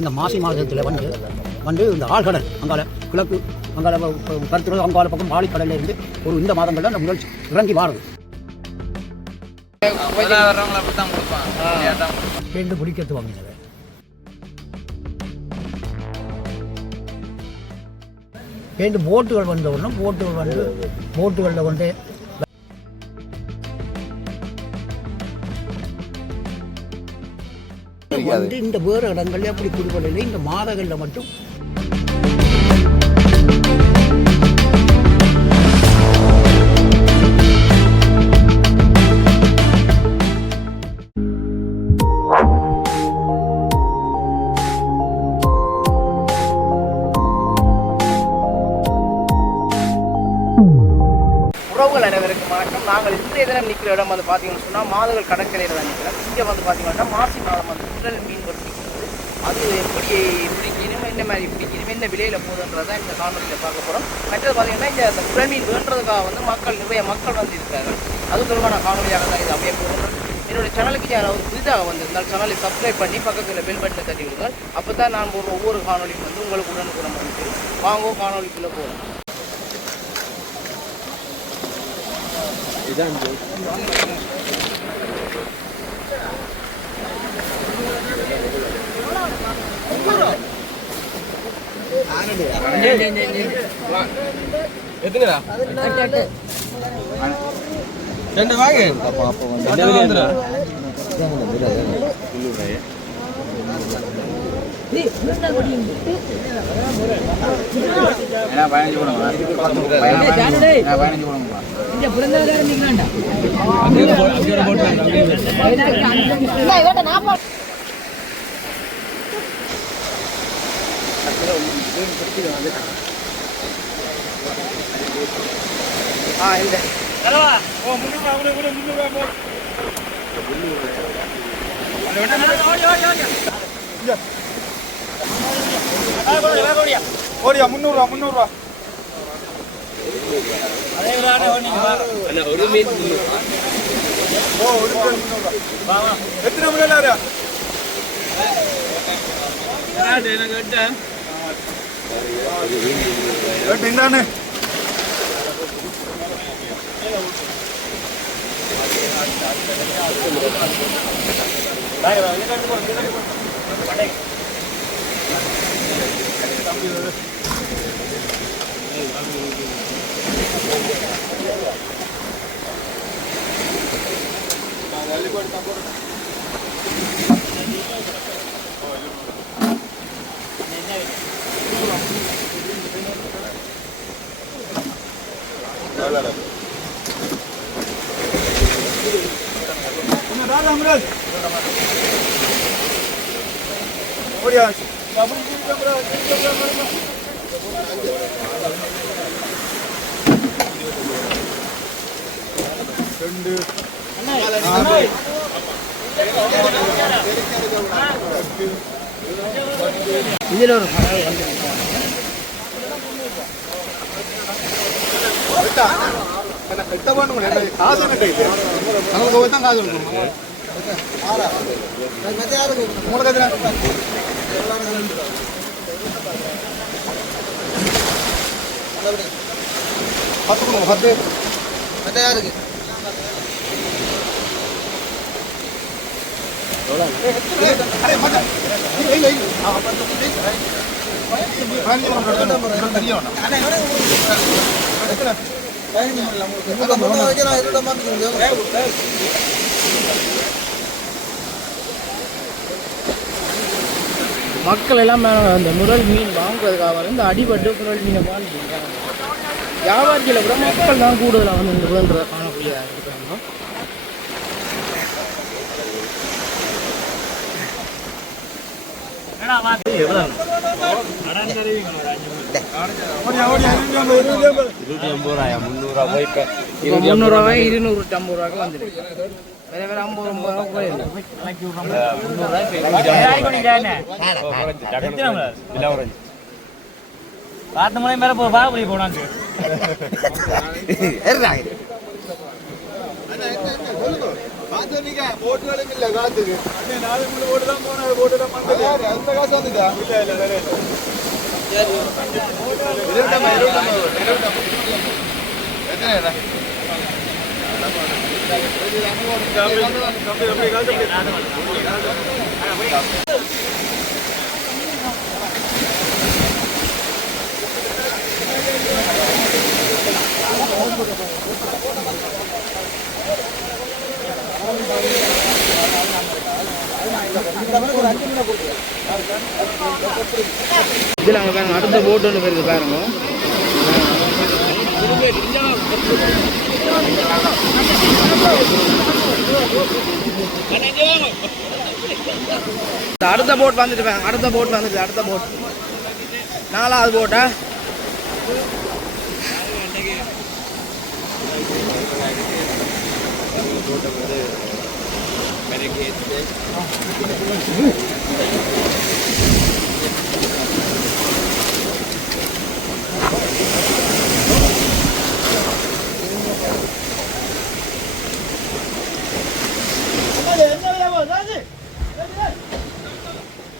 இந்த மாசி மாதத்தில் வந்து இந்த ஆழ்கடல் அங்கால கிழக்கு அங்கால கருத்து அங்கால பக்கம் ஆழிக்கடலில் இருந்து ஒரு இந்த மாதங்களில் அந்த முதல் இறங்கி வாருது. பேண்டு பிடிக்கிறது வாங்கினது பேண்டு போட்டுகள் வந்த உடனே போட்டுகளில் கொண்டு வந்து இந்த வேறு இடங்கள்ல அப்படி குடிப்படையில் இந்த மாதங்களில் மட்டும் உறவுகள் அனைவருக்கும் வணக்கம். நாங்கள் இன்றைய தினம் நிற்கிற இடம் வந்து பார்த்தீங்கன்னு சொன்னால் மாதகள் கடற்கரையில் தான் நிற்கிறோம். இங்கே வந்து பார்த்தீங்கன்னா மாசி மாதம் வந்து குடல் மீன் பிடிக்கிறது. அது எப்படி பிடிக்கணும், என்ன மாதிரி பிடிக்கணும், என்ன விலையில் போகுதுன்றதான் இந்த காணொலியில் பார்க்க போகிறோம். மற்றது பார்த்தீங்கன்னா இந்த குடல் மீன் வேண்டுறதுக்காக வந்து நிறைய மக்கள் வந்து இருக்கிறார்கள். அது தொடர்பான காணொலியாக தான் இது அமைய போகிறது. என்னுடைய சேனலுக்கு யாராவது புதிதாக வந்திருந்தால் சேனலை சப்ஸ்கிரைப் பண்ணி பக்கத்தில் பெல் பட்டனை தட்டி விடுங்கள். அப்போ தான் நான் போடுற ஒவ்வொரு காணொலியும் வந்து உங்களுக்கு உடனுக்குடன் வந்து வாங்க காணொலிக்குள்ளே போகிறோம். ரெண்டு வாங்க ஓடியா 300 எத்தனை முறையா என்னன்னு இதில் ஒரு மக்கள் எல்லாம் அந்த முரல் மீன் வாங்குறதுக்காக இந்த அடிபட்டு முரல் மீனை வாங்கிக்கிறாங்க. வியாபாரிகளை விட மக்கள் தான் கூடுதலாக வந்து இந்த முரல்ன்றதை காணக்கூடியதாக இருக்கிறாங்க. ₹250 வந்துருக்கு. வேற 50 ரூபா போயிருக்கு. பார்த்த முறை மேல பாபுரி போனாங்க. நீங்க போட்டுகளும் இல்ல காலத்துக்கு நாளைக்குள்ள போட்டு தான் போனது போட்டு தான் வந்தது அந்த காசு வந்துட்டா இல்ல வேற இதில் அங்கே பாருங்க அடுத்த போட் ஒன்று வருது பாருங்க. அடுத்த போட் வந்துட்டு பாருங்க, அடுத்த போட் வந்துட்டு, அடுத்த போட் 4வது போட்டா.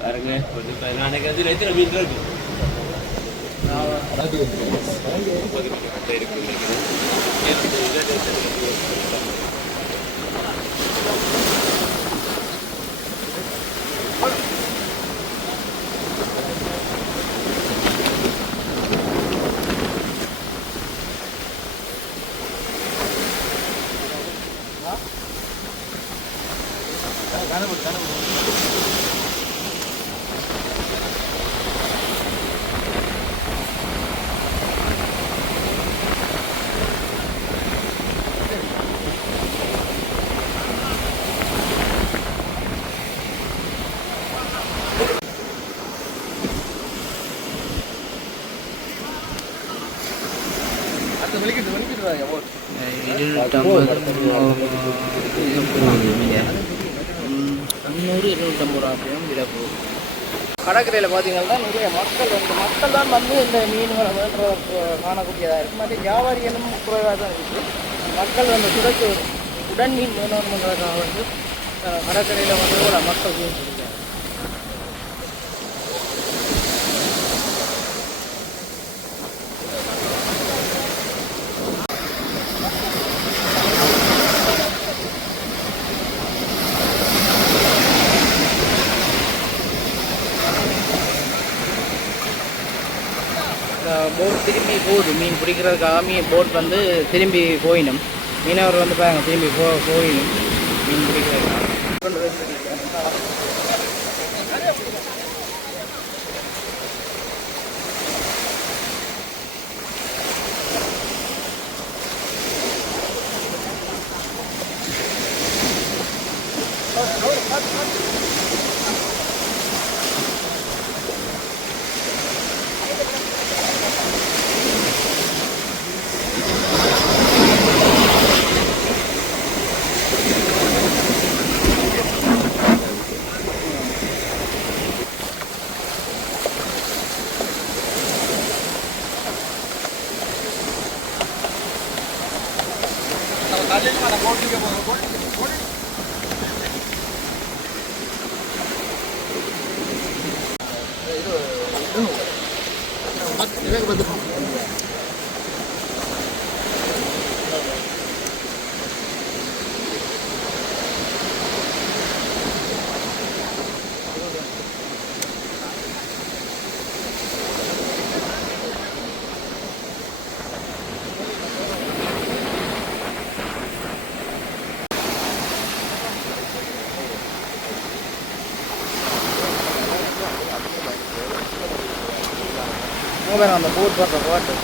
பாருங்க கொஞ்சம் நாளைக்கு அது எத்தனை மீன் இருக்கு கடற்கரையில் பார்த்தீங்கன்னா நிறைய மக்கள் தான் வந்து இந்த மீன்களை காணக்கூடியதாக இருக்கும். மற்ற வியாபாரிகளும் குறைவாக தான் இருக்குது. மக்கள் வந்து சுடச்சு உடன் மீன் வேணும்ன்றதுக்காக வந்து கடற்கரையில் வந்து மக்கள் மீன் போட் திரும்பி போகுது. மீன் பிடிக்கிறதுக்காக போட் வந்து திரும்பி போயிடும். மீனவர் வந்து பாருங்க திரும்பி போயிடும் மீன் பிடிக்கிறதுக்காக. அந்த போட் பார்க்க போட்டு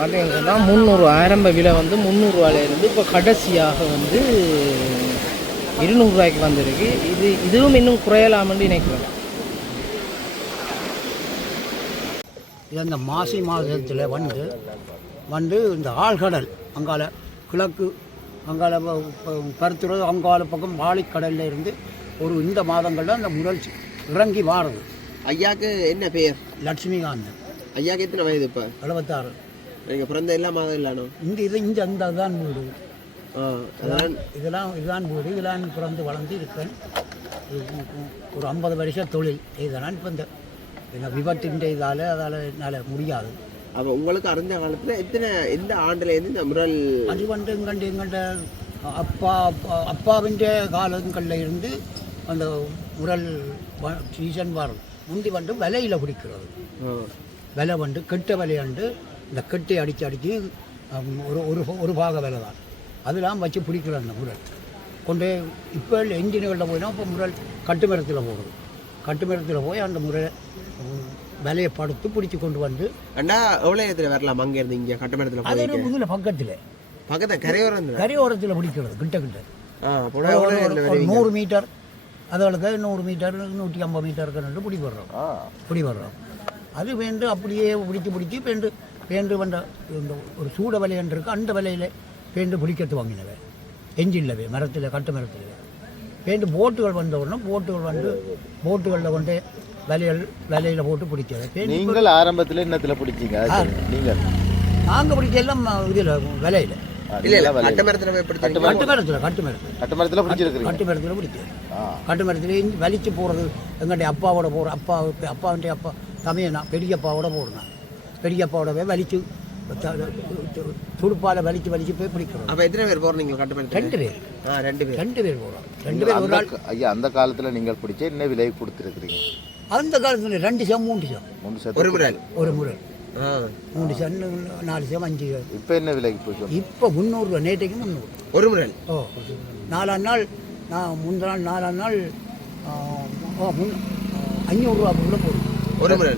பார்த்தீங்கன்னு சொன்னால் 300 ஆரம்ப விலை வந்து 300 ரூபாயிலிருந்து இப்போ கடைசியாக வந்து 200 ரூபாய்க்கு வந்திருக்கு. இதுவும் இன்னும் குறையலாம்னு நினைக்கிறேன். இது அந்த மாசி மாதத்தில் வந்து இந்த ஆழ்கடல் அங்கால கிழக்கு அங்கால கருத்துறது அங்கால பக்கம் வாளிக்கடலில் இருந்து ஒரு இந்த மாதங்களில் அந்த முதல் இறங்கி வாரது. ஐயாக்கு என்ன பெயர்? லட்சுமிகாந்தன். ஐயாக்கு எத்தனை வயது இப்போ? 76. நீங்கள் பிறந்த எல்லா மாதம் இல்லானோ? இங்கே அந்த தான் வீடு. இதெல்லாம் இதுதான் வீடு. இதெல்லாம் பிறந்து வளர்ந்து இருக்கேன். ஒரு 50 வருஷம் தொழில் இதெல்லாம் இப்போ இந்த விபத்தின் அதால் என்னால் முடியாது. அப்போ உங்களுக்கு அறிஞ்ச காலத்தில் எந்த ஆண்டுலேருந்து இந்த முரல்? அது வந்து எங்கள்கிட்ட அப்பாவின் காலங்களில் இருந்து அந்த முரல் சீசன் வரும். முந்தி வந்து விலையில் பிடிக்கிறது. விலை வந்து கெட்ட விலையாண்டு இந்த கெட்டை அடித்து ஒரு பாக விலை தான் அதெல்லாம் வச்சு பிடிக்கிற அந்த முரல் கொண்டு இப்போ என்ஜின்களில் போயினா இப்போ முரல் கட்டுமரத்தில் போடுறது. கட்டுமரத்தில் போய் அந்த முறை விலையை படுத்து பிடிச்சி கொண்டு வந்து அண்ணா எவ்வளோ இடத்துல வரலாம் அங்கேருந்து இங்கே கட்டுமரத்தில்? அது ஒரு முதல்ல பக்கத்தில் கரையோரத்தில் பிடிக்கிறது கிட்ட 100 மீட்டர் அதோட 100 மீட்டர் 150 மீட்டருக்கு பிடி வர்றோம். அது வேண்டு அப்படியே பிடிச்சி பேண்டு வந்த இந்த ஒரு சூட விலையன்று இருக்குது. அந்த விலையில் பேண்டு பிடிக்கிறது வாங்கினவை எஞ்சில்லவே மரத்தில் கட்டு மரத்தில் பேண்டு போட்டுகள் வந்த உடனே போட்டுகளில் கொண்டு விலையில் போட்டு பிடிக்கிறது. நீங்கள் ஆரம்பத்தில் என்னத்தில் பிடிச்சிங்க? நாங்கள் பிடிச்ச எல்லாம் இதில் விலையில் கட்டுமரத்தில் வலிச்சு போகிறது. எங்கள்கிட்ட அப்பாவோட போகிற அப்பாவுடைய அப்பா தமையனா பெரியப்பாவோட போடுறேன். பெரியப்பாவோடவே வலிச்சு துடுப்பால் வலிச்சு போய் பிடிக்கிறோம். அப்போ எத்தனை பேர் போகிறீங்க கட்டுமரத்தில்? 2 பேர் போகிறோம். 2 பேர் ஒரு ஆள். ஐயா அந்த காலத்தில் நீங்கள் பிடிச்ச என்ன விலை கொடுத்துருக்குறீங்க? அந்த காலத்தில் 2 சம் 3 சம் ஒரு முறை 3 சம் 4 சம் 5 சம். இப்போ என்ன விலைக்கு போய்? இப்போ 300 ரூபா. நேற்றைக்கு 300 ஒரு முறை. 4 நாள் நான் முந்தின நாள் 4 நாள் 500 ரூபாக்குள்ளே போடுவோம் ஒரு முறை.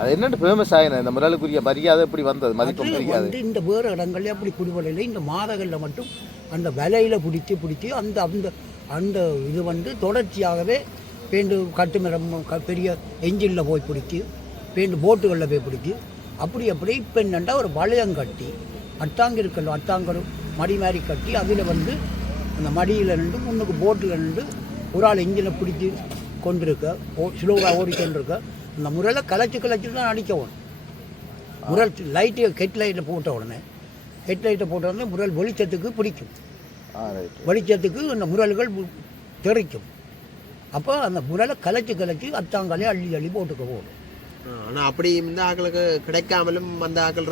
அது என்னென்னு ஃபேமஸ் ஆகின இந்த முறைக்குரிய மரியாதை எப்படி வந்தது? மதிப்பு வந்து இந்த வேறு இடங்கள்ல அப்படி குடிபடையில் இந்த மாதங்களில் மட்டும் அந்த விலையில் பிடிச்சி அந்த அந்த அந்த இது வந்து தொடர்ச்சியாகவே பேண்டு கட்டுமரம் பெரிய என்ஜினில் போய் பிடிச்சி பேண்டு போட்டுகளில் போய் பிடிச்சி அப்படி இப்போ என்னென்னா ஒரு வளையம் கட்டி அட்டாங்கரு மடி மாதிரி கட்டி அதில் வந்து அந்த மடியில் நின்று முன்னுக்கு போட்டில் நின்று ஒரு ஆள் என்ஜினை பிடிச்சி கொண்டிருக்க ஸ்லோவாக ஓடிக்கொண்டிருக்க அந்த முறையில் கலைச்சி தான் அடிக்கவும். முரல் லைட்டு ஹெட் லைட்டில் போட்ட உடனே முரல் வெளிச்சத்துக்கு பிடிக்கும். வெளிச்சத்துக்கு அந்த முரல்கள் தெரிக்கும். அப்போ அந்த முரலை கலைச்சி அத்தாங்காலே அள்ளி போட்டுக்க போடும். ஆனால் அப்படி இந்த ஆக்களுக்கு கிடைக்காமலும் அந்த ஆக்கள்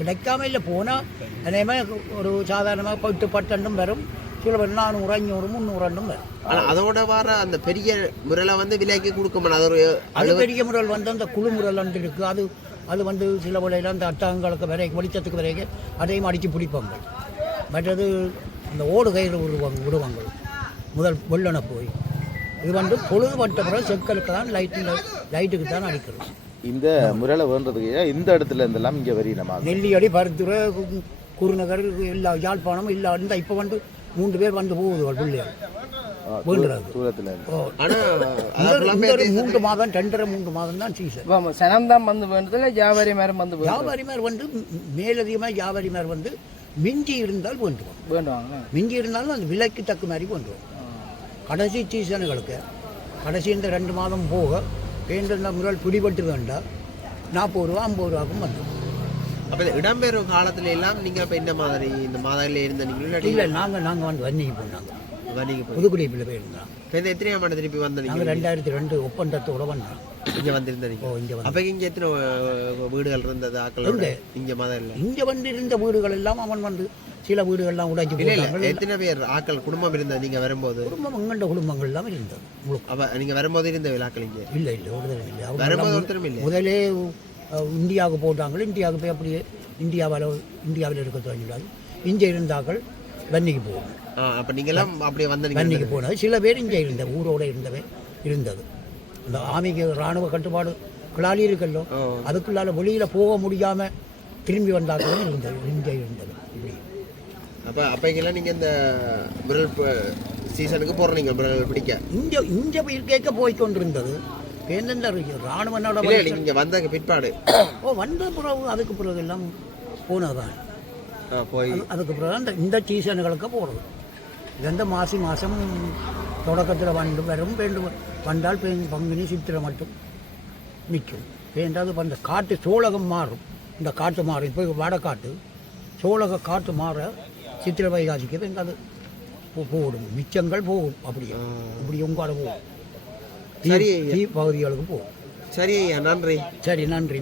கிடைக்காம இல்லை போனால் அதே மாதிரி ஒரு சாதாரணமாக 10 வரும். சில பேர் 400 500 300 வரும். ஆனால் அதோட வர அந்த பெரிய முரலை வந்து விலைக்கு கொடுக்க மாட்டோம். அது பெரிய முரல் வந்து அந்த குழு முரல் இருக்குது. அது வந்து சில வேளையில் அந்த அட்டாங்களுக்கு வெளிச்சத்துக்கு வரைக்கும் அதையும் அடித்து பிடிப்பாங்க. மற்றது அந்த ஓடு கயிறு விடுவாங்க முதல் வெள்ளனை போய். இது வந்து பொழுதுபட்ட பிறகு செக்கலுக்கு தான் லைட்டுக்கு தான் அடிக்கிறது. இந்த முறையில் வேண்டதுக்கு இந்த இடத்துல இருந்தெல்லாம் இங்கே வரீனமா? நெல்லியடி பருத்துறை குருநகர் எல்லா யாழ்ப்பாணமும் இல்லை. இந்த இப்போ வந்து 3 பேர் வந்து போகுது பிள்ளைகள் வேண்டுறது தூரத்தில். 3 மாதம் 2.5 மாதம் தான் சீசன். சனம்தான் வந்து வேண்டதில்லை. வியாபாரி மாதிரி வந்து மேலதிகமாக வியாபாரி மாதிரி வந்து மிஞ்சி இருந்தால் வேண்டுவாங்க. மிஞ்சி இருந்தாலும் அந்த விலைக்கு தக்க மாதிரி வேண்டுவோம். கடைசி சீசனுகளுக்கு இந்த 2 மாதம் போக வேண்டிய முறையில் பிடிபட்டு வேண்டாம் 40 ரூபா 50 ரூபாக்கும் வந்துடும். அப்போ இடம்பெறும் காலத்துல எல்லாம் நீங்கள் இப்போ இந்த மாதத்தில் இருந்த நீங்கள்? இல்லை நாங்கள் வந்து வன்னிக்கு போனாங்க. புதுக்குடிப்பில் போயிருந்தோம். எத்தனையாம் ஆண்டு திருப்பி வந்தோம்? நாங்கள் 2002 ஒப்பந்தத்தோடு வந்தோம். இங்கே வந்திருந்தீங்க? அப்போ இங்கே எத்தனை வீடுகள் இருந்தது ஆக்கள் இங்கே மாதம்? இங்கே வந்து இருந்த வீடுகள் எல்லாம் அவன் வந்து சில வீடுகள்லாம் உடைச்சி. எத்தனை பேர் ஆக்கள் குடும்பம் இருந்தது நீங்கள் வரும்போது? குடும்பம் எங்கள்ட குடும்பங்கள் எல்லாம் இருந்தது. அப்போ நீங்கள் வரும்போது இருந்த ஆக்கள் இங்கே? இல்லை ஒருத்தரும் இல்லை. வரும்போது ஒருத்தரும் இல்லை. முதலே இந்தியாவுக்கு போட்டாங்க. இந்தியாவுக்கு போய் அப்படியே இந்தியாவில் இருக்க தொடங்கினாங்க. இங்கே இருந்தாக்கள் வன்னிக்கு போகணும். அப்போ நீங்களாம் அப்படியே வந்தீங்க? வன்னிக்கு போனது சில பேர் இங்கே ஊரோடு இருந்தது. அந்த ஆமிக்கு இராணுவ கட்டுப்பாடு கிளாலி இருக்கல்லோ அதுக்குள்ளால வெளியில் போக முடியாமல் திரும்பி வந்தாக்களும் இருந்தது, இங்கே இருந்தது. இப்படி அப்போக்கெல்லாம் நீங்கள் இந்த விரல் சீசனுக்கு போடுறீங்க விரல் பிடிக்க இங்கே கேட்க போய் கொண்டிருந்தது. எந்தெந்த இராணுவ நடவடிக்கை இங்கே வந்த பிற்பாடு வந்த பிறகு அதுக்கு பிறகு எல்லாம் போனதுதான். போய் அதுக்கு பிறகு இந்த சீசனுகளுக்கு போகிறது. இது மாதம் தொடக்கத்தில் வரும் வந்தால் பங்குனி சித்திரை மட்டும் நிற்கும். வேண்டாது அந்த காட்டு சோளகம் மாறும். இந்த காட்டு மாறும். இப்போ வடக்காட்டு சோளக காட்டு மாற சித்திரை வைகாசிக்கு எங்காவது போடும். மிச்சங்கள் போகும். அப்படியே இப்படி உங்களோட போகும். சரி, பகுதிகளுக்கு போகும். சரி ஐயா, நன்றி. சரி, நன்றி.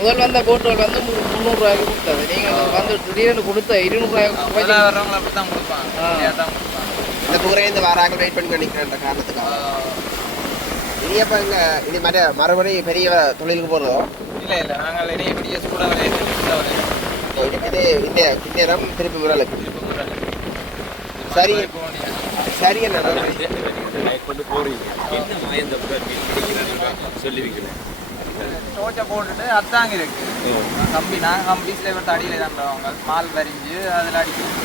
முதல் வந்த போட்டோல் வந்து 300 ரூபாய்க்கு கொடுத்தது. நீங்கள் வந்து திடீர்னு கொடுத்த 200 ரூபாய்க்கு வர்றவங்களை அப்படி தான் கொடுப்பாங்க. இந்த தூரே இந்த வாராக வெயிட் பண்ணி நிற்கிறேன்ற காரணத்துக்காக இனியப்போ இது மறுபடியும் பெரிய தொழிலுக்கு போகிறதோ இல்லை நாங்கள் இடையே பெரிய சூடாக இது இந்நேரம் திருப்பி முறைக்கு சரி சரி என்ன கொண்டு போறீங்க என்ன இந்த சொல்லுவீங்களே டோச்சை போட்டுட்டு அத்தாங்க இருக்கு கம்பி. நாங்கள் கம்பிஸில் இவர் அடியில் தாண்டவங்க மால் வரிஞ்சு அதில் அடிக்கிறோம்.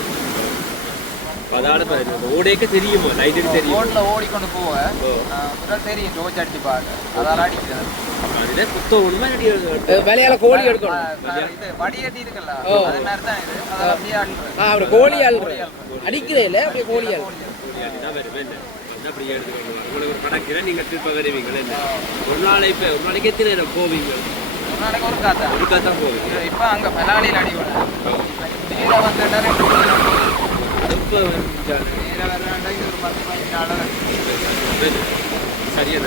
ஓடைக்கு தெரியுமா? லைட்டுக்கு தெரியும். ரோட்டில் ஓடிக்கொண்டு போவேன் தெரியும். டோச் அடிச்சு பாருங்க. அதால் அடிக்கிறது வேலையால கோழி எடுக்கணும். இது வடிகட்டி இருக்குல்ல அது மாதிரி தான் இது. அதை அப்படியே அடிக்கிறேன். அப்படி கோழி அடிக்கிறே இல்லை, அப்படியே கோழி அப்படி எடுத்துக்கணும். உங்களுக்கு கணக்கில் நீங்கள் திருப்ப வருவீங்களே. ஒரு நாளைக்கு எத்தனை நேரம் போவீங்க? ஒரு நாளைக்கு ஒரு காத்தான் போவீங்க. இப்போ அங்கே மெலாலியில் அடிவிட நீரை வந்துட்டாரு. இப்போ நீரை வர்றாண்டா ஒரு 10-15 நாள் சரியான